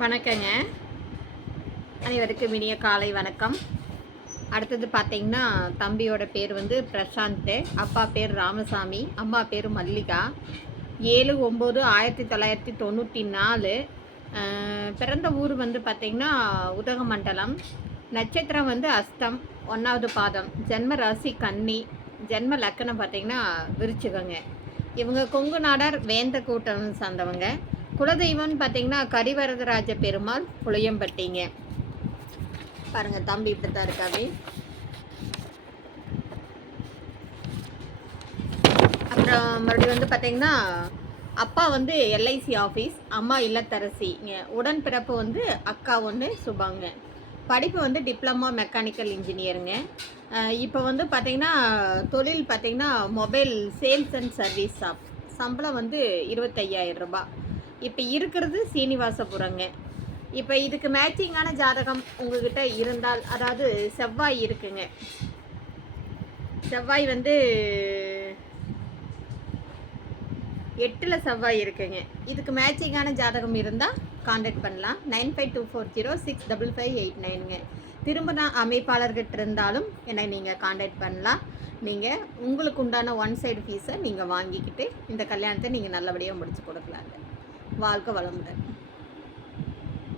வணக்கங்க. அனைவருக்கும் இனிய காலை வணக்கம். அடுத்தது பார்த்தீங்கன்னா தம்பியோட பேர் வந்து பிரசாந்த். அப்பா பேர் ராமசாமி அம்மா பேர் மல்லிகா. ஏழு ஒம்பது ஆயிரத்தி தொள்ளாயிரத்தி தொண்ணூற்றி நாலு. பிறந்த ஊர் வந்து பார்த்திங்கன்னா உதகமண்டலம். நட்சத்திரம் வந்து அஸ்தம் ஒன்றாவது பாதம். ஜென்ம ராசி கன்னி ஜென்ம லக்கணம் பார்த்திங்கன்னா விருச்சிகங்க. இவங்க கொங்கு நாடார் வேந்த கூட்டம் சார்ந்தவங்க. குலதெய்வம்னு பார்த்தீங்கன்னா கரிவரதராஜ பெருமாள் புளியம்பட்டிங்க. பாருங்க தம்பி இப்படி தான் இருக்காவே. அப்புறம் மறுபடியும் வந்து பார்த்தீங்கன்னா அப்பா வந்து எல்ஐசி ஆஃபீஸ் அம்மா இல்லத்தரசிங்க உடன்பிறப்பு வந்து அக்கா ஒன்று சுபாங்க. படிப்பு வந்து டிப்ளமா மெக்கானிக்கல் இன்ஜினியருங்க. இப்போ வந்து பார்த்தீங்கன்னா தொழில் பார்த்தீங்கன்னா mobile sales and service shop. சம்பளம் வந்து இருபத்தையாயிரம் ரூபாய். இப்போ இருக்கிறது சீனிவாசபுரங்க. இப்போ இதுக்கு மேட்சிங்கான ஜாதகம் உங்ககிட்ட இருந்தால் அதாவது செவ்வாய் இருக்குங்க. செவ்வாய் வந்து எட்டில் செவ்வாய் இருக்குங்க. இதுக்கு மேட்சிங்கான ஜாதகம் இருந்தால் காண்டாக்ட் பண்ணலாம். Nine five two four zero six double five eight நைனுங்க. திரும்ப நான் அமைப்பாளர்கிட்ட இருந்தாலும் என்னை நீங்கள் காண்டாக்ட் பண்ணலாம். நீங்கள் உங்களுக்கு உண்டான ஒன் சைடு ஃபீஸை நீங்கள் வாங்கிக்கிட்டு இந்த கல்யாணத்தை நீங்கள் நல்லபடியாக முடிச்சு கொடுக்கலாங்க. வாழ்க்கை வளமுடன்